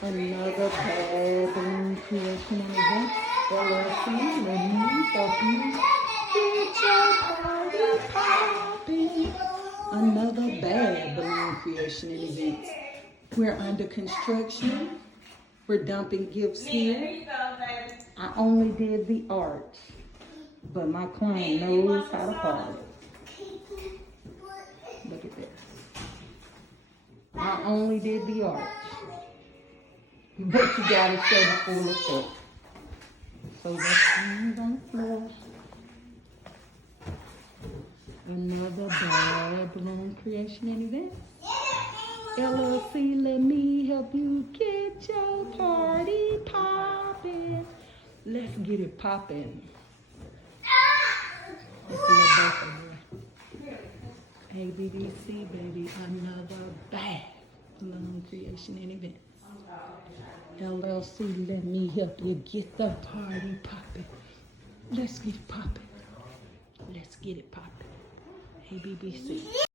Another bad balloon creation and event. LLC, let me help you get your party popping. Another bad balloon creation and event. We're under construction. We're dumping gifts here. I only did the arch, but my client knows how to party. Look at this. I only did the arch, but you gotta show the full effect. So that's things on the floor. Another bad balloon creation and event. LLC, let me help you get your party poppin'. Let's get it poppin'. That's a little buffer there. ABBC, baby, another bad balloon creation and event. LLC, let me help you get the party poppin'. Let's get it poppin'. Let's get it poppin'. ABBC.